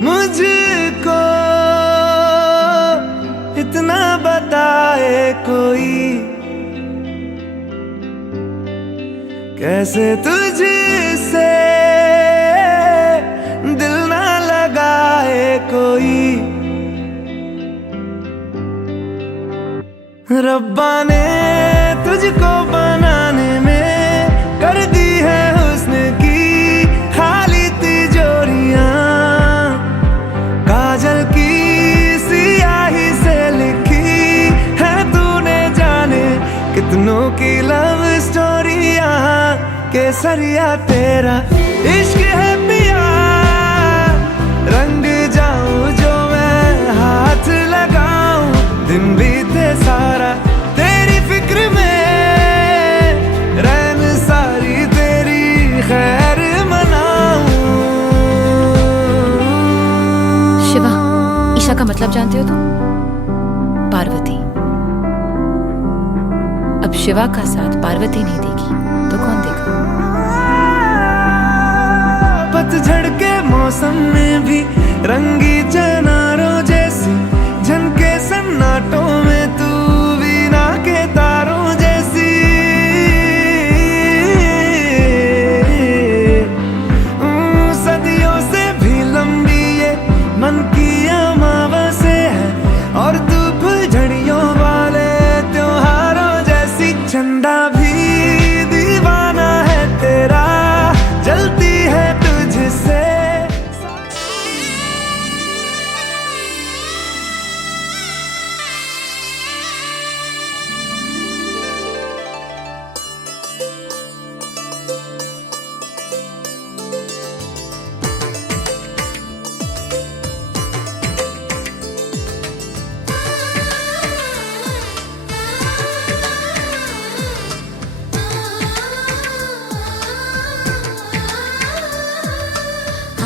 मुझको इतना बताए कोई, कैसे तुझसे दिल ना लगाए कोई। रब्बा ने तुझको बनाने में कर दी है हुस्न की खाली तिजोरियां, काजल की सियाही से लिखी है तूने जाने कितनों की लव स्टोरियां। केसरिया तेरा इश्क है पिया, रंग जाऊं जो मैं हाथ लगाऊं, दिन बीते सारा तेरी फिक्र में, रैन सारी तेरी खैर मनाऊं। शिवा, ईशा का मतलब जानते हो तुम? पार्वती। अब शिवा का साथ पार्वती नहीं देगी तो कौन देगा? पतझड़ के मौसम में भी रंगी चनारों जैसी झनके सन्नाटों में तू वीणा के तारों जैसी। सदियों से भी लंबी ये मन की अमावस्या है, और तू फुलझड़ियों वाले त्योहारों जैसी। चंदा भी दीवाना है तेरा, जलती है तुझसे।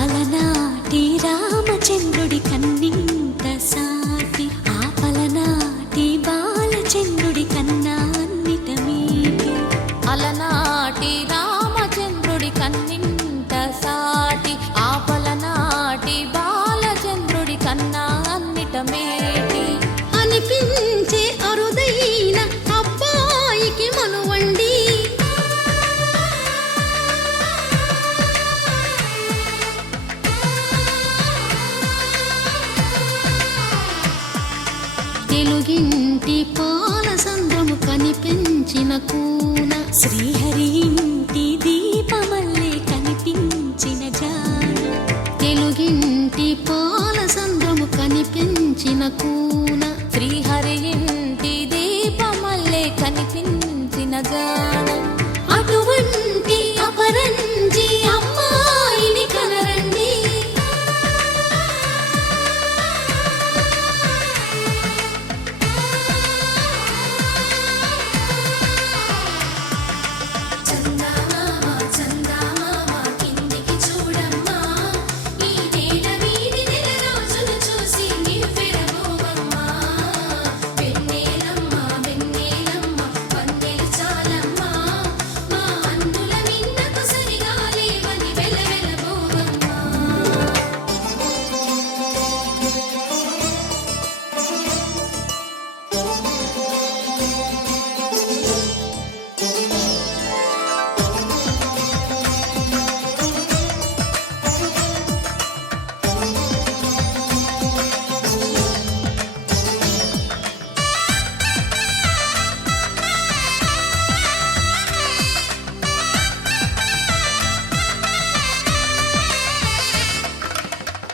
అలనాటి రామచంద్రుడి కన్నింత సాటి, ఆపలనాటి బాలచంద్రుడి కన్నా అన్నిట మీటి. అలనాటి రామచంద్రుడి కన్నింత సాటి, ఆపలనాటి బాలచంద్రుడి కన్నా అన్నిట మేటి. అనిపించే అరుదైన అబ్బాయికి మనువండి, తెలుగింటి పాలసంద్రము కనిపించిన కూన, శ్రీహరి ఇంటి దీపమల్లే కనిపించిన జాన. తెలుగింటి పాలసంద్రము కనిపించిన కూన, శ్రీహరి ఇంటి దీపమల్లే కనిపించిన జాన. అటువంటి అపరంజి అమ్మాయిని కనరండి,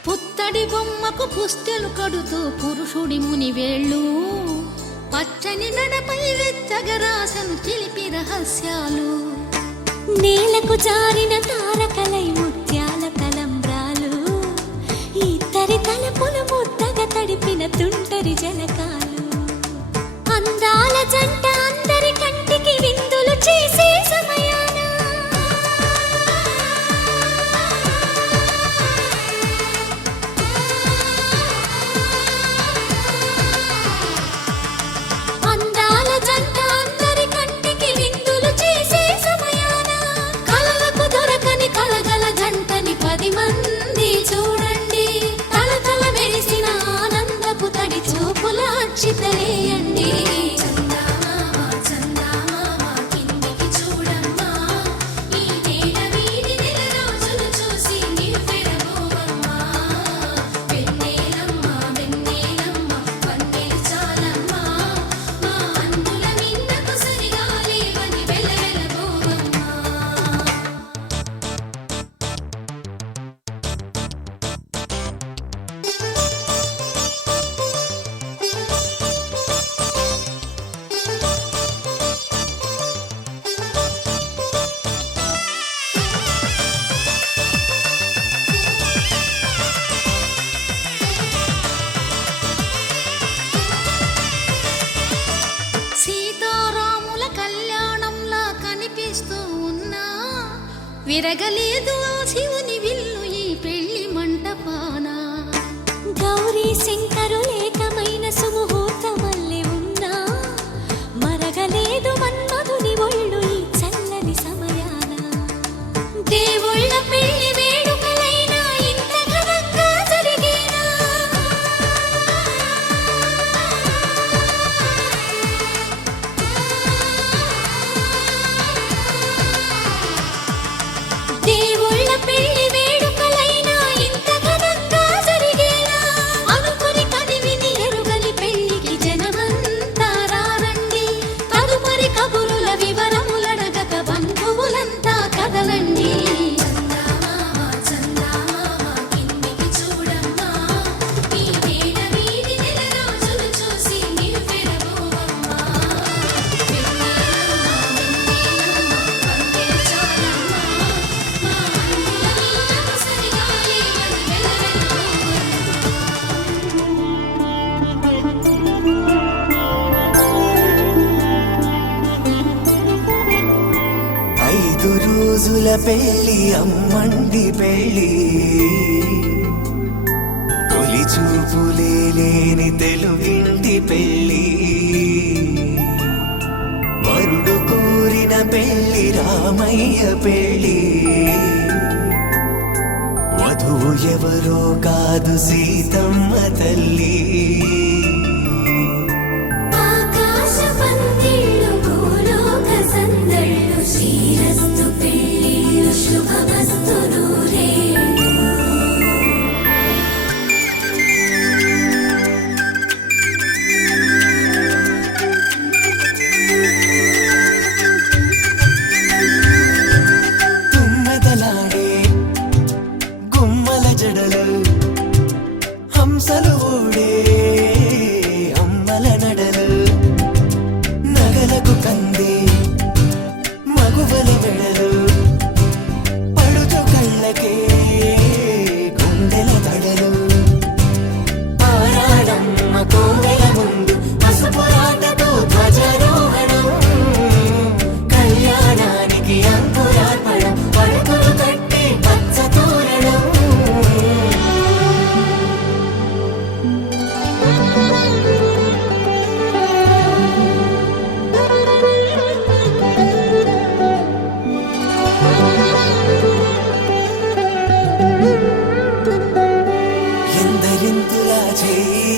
పుత్తడి బొమ్మకు పుస్తెలు కడుతూ పురుషుడి ముని వేళ్ళు, పచ్చని నడపై వెచ్చగరాసను చిలిపి రహస్యాలు. నేలకు జారిన తారకలై ముత్యాల తలంబ్రాలు, ఇద్దరి తలపులు ముద్దగా తడిపిన తుంటరి జలకాలు. అందాల జంట అందరి కంటికి విందులు చేసే సమయాన, అందాల జంట అందరి కంటికి విందులు చేసే సమయాన, కలలకు దొరకని కలగల జంటని 10 మంది చూడండి. విరగలేదు ఆ శివుని విల్లు ఈ పెళ్లి మంటపాన. గౌరీ శంకరు ఏకమైన సుముహూర్తమల్లె ఉన్నా మరగలేదు మన్మధుని ఒళ్ళు ఈ చల్లని సమయాన. దేవుళ్ళ పెళ్లి వేడుకలైనా ఇంత ఘనంగా జరిగేనా? దేవుళ్ళ పెళ్లి వేడుకలైనా ఇంత ఘనంగా జరిగేనా? అనుకుని కదివిని ఎరుగని పెళ్లికి జనమంతా రారండి. తదుపరి కబురుల వివరములడగక బంధువులంతా కదలండి. చందమామ చందమామ కిందికి చూడమ్మా, ఈ వేళ వీధి నెల రోజులు చూసి నివ్వెరబోవమ్మా. వెన్నెలమ్మ వెన్నెలమ్మ పందె చాలమ్మా, మా అన్నుల నీడకు సరిగాలి అది ఐదు రోజుల పెళ్లి అమ్మండి పెళ్లి, తొలి చూపులే లేని తెలుగింటి పెళ్లి. వరుడు కోరిన పెళ్లి రామయ్య పెళ్లి, వధువు ఎవరో కాదు సీతమ్మ తల్లి. ఆకాశ పందిళ్ళు భూలోక సందళ్ళు, శ్రీరస్తు పెళ్ళిళ్ళు శుభమస్తు నూరేళ్ళు. తుమ్మెదలాడే గుమ్మల జడలు, హంసలు ఊడే అమ్మల నడలు, నగలకు కంది మగువల మెడలు, పడుచు కళ్ళకే గుండెల తడలు. ఆరాడమ్మ కోవెల ముందు పసుపు రాటతో ధ్వజారోహణం, కళ్యాణానికి అంకురార్పణం, పడకలు కట్టి పచ్చ తోరణం. ఎందరింతులా చేయి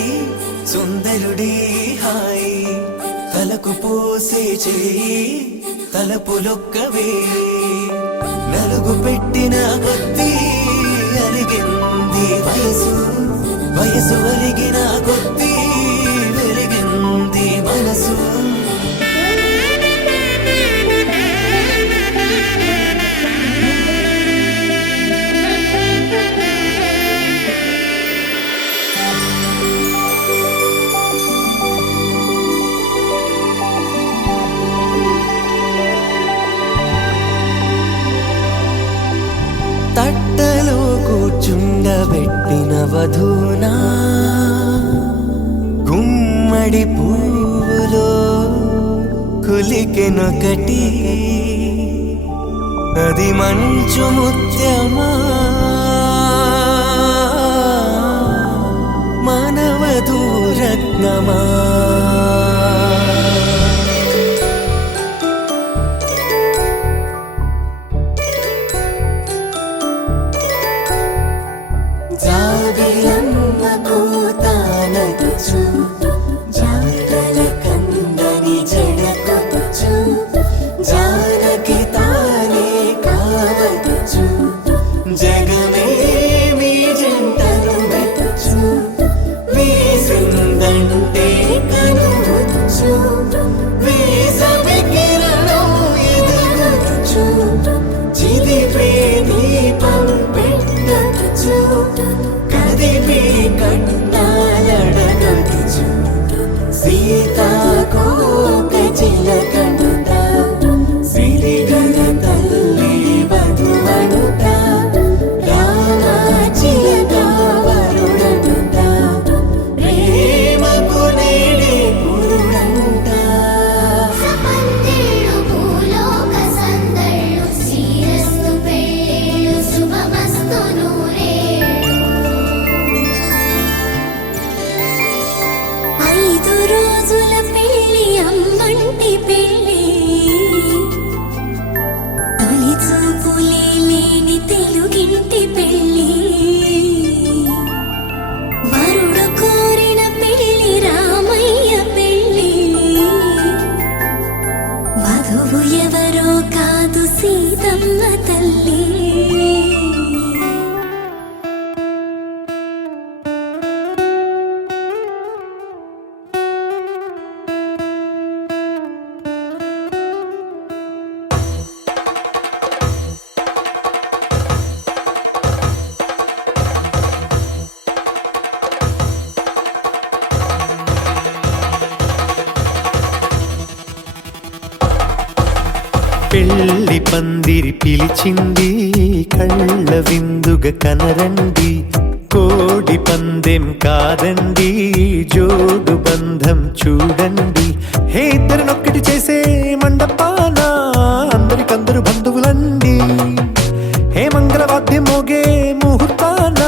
సుందరుడి హాయి, తలకు పోసే చేయి తలపులొక్కవే. నలుగు పెట్టిన కొద్దీ అలిగింది వయసు, వయసు ఒలిగిన కొద్దీ వెలిగింది మనసు. తట్టలో కూర్చుండబెట్టిన వధూనా, గుమ్మడి పువ్వులో కులికెనొకటి, అది మంచు ముత్యమా మానవధూరత్నమా. జాబిలమ్మ కోతానదుచు, జాడల కందని జడకొచ్చు, జానకి తానే కావదుచు, జగమే మీ జంటను వెతుచు, వీసిందంటే కనువచ్చు, వీసమి కిరణం ఎదుగుచు, చిదిపే దీపం పెట్టచ్చు, కదిపే కన్నాలడగచ్చు, సీతాకోక చిలకనుట, సిరిగల తల్లి వధువనుట, రామ చిలక వరుడనుట, ప్రేమకు నేడే పురుడంట. బందిరి పెళ్ళి తొలి చూపులే లేని తెలుగింటి పెళ్ళి వరుడు కోరిన పెళ్ళి రామయ్య పెళ్ళి వధువు ఎవరో కాదు సీతమ్మ తల్లి పెళ్లి పందిరి పిలిచింది కళ్ళ విందుగ కనరండి కోడి పందెం కాదండి జోడు బంధం చూడండి హే ఇద్దరినొక్కటి చేసే మండపాన అందరికందరు బంధువులండి హే మంగళవాద్యం మోగే ముహూర్తాన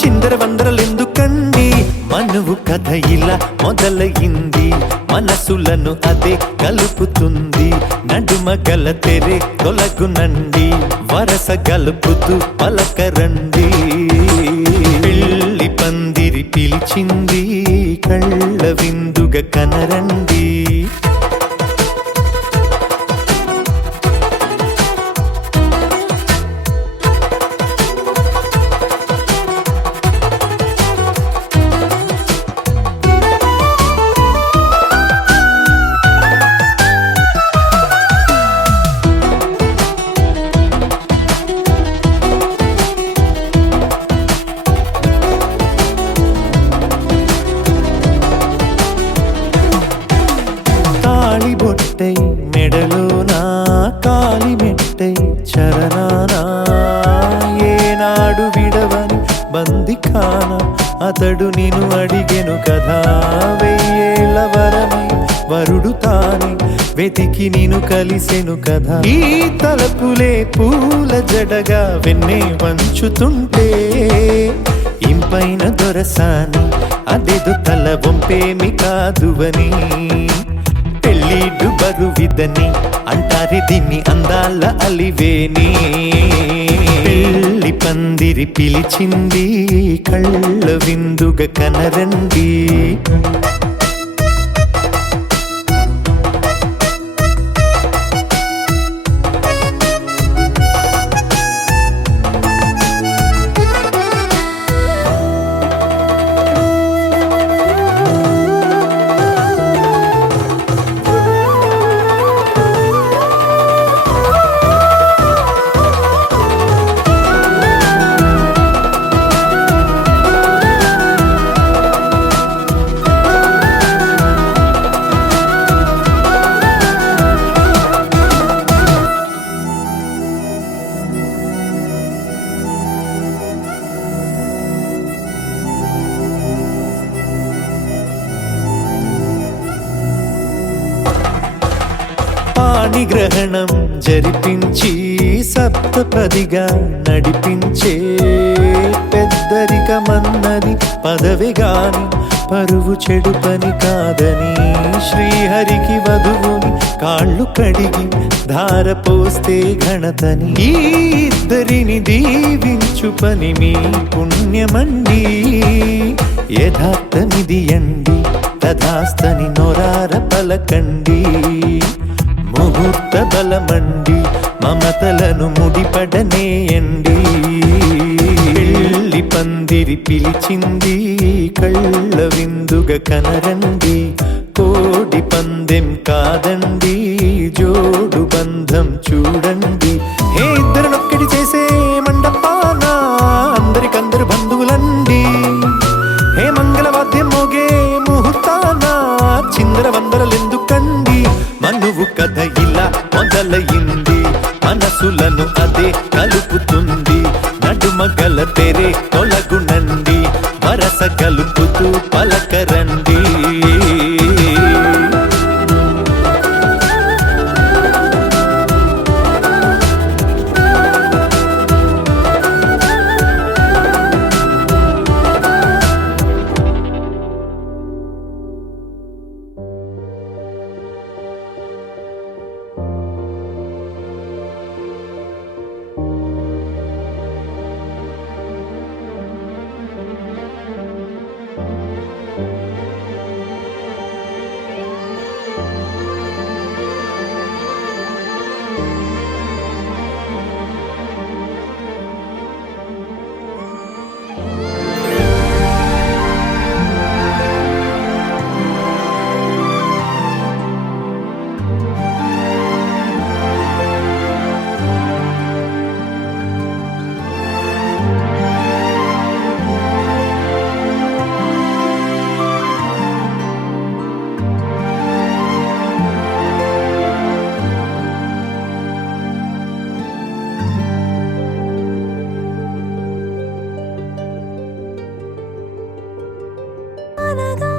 చిందర వందరలెందుకండి మనువు కథ ఇలా మొదలయింది మనసులను అదే కలుపుతుంది నడుమ గల తెరే తొలగునండి వరస గలుపుతూ పలకరండి పెళ్లి పందిరి పిలిచింది కళ్ళ విందుగ కనరండి బొట్టై మెడలోనా కాలి మెట్టై చరణానా ఏనాడు విడవని బందిఖాన అతడు నిన్ను అడిగెను కదా వెయ్యేళ్ళ వరమై వరుడు తానే వెతికి నిన్ను కలిసెను కదా ఈ తలపులే పూల జడగా వెన్నే వంచుతుంటే ఇంపైన దొరసాని అదేదో తల వంపేమి కాదువని పెళ్ళిడు బరువిదని అంటారే దీన్ని అందాల అలివేని పెళ్లి పందిరి పిలిచింది కళ్ళ విందుగ కనరండి పాణిగ్రహణం జరిపించి సప్తపదిగా నడిపించే పెద్దరికమన్నది పదవిగాని పరువు చెడు పని కాదని శ్రీహరికి వధువుని కాళ్ళు కడిగి ధార పోస్తే ఘనతని ఈ ఇద్దరిని దీవించు పని మీ పుణ్యమండి యథార్థమిది అండి తథాస్తని నొరార పలకండి ముహూర్త బలమండి మమతలను ముడిపడనేయండి పెళ్లి పందిరి పిలిచింది కళ్ళ విందుగ కనరండి కోడి పందెం కాదండి జోడు బంధం చూడండి హే ఇద్దరినొక్కటి చేసే మండపాన అందరికందరు బంధువులండి హే మంగళవాద్యం మోగే ముహూర్తాన చిందర వందరలెందుకండి మనువు కథ ఇలా మొదలయింది మనసులను అదే కలుపుతుంది నడుమ గల తెరే తొలగునండి వరస కలుపుతూ పలకరండి అనగా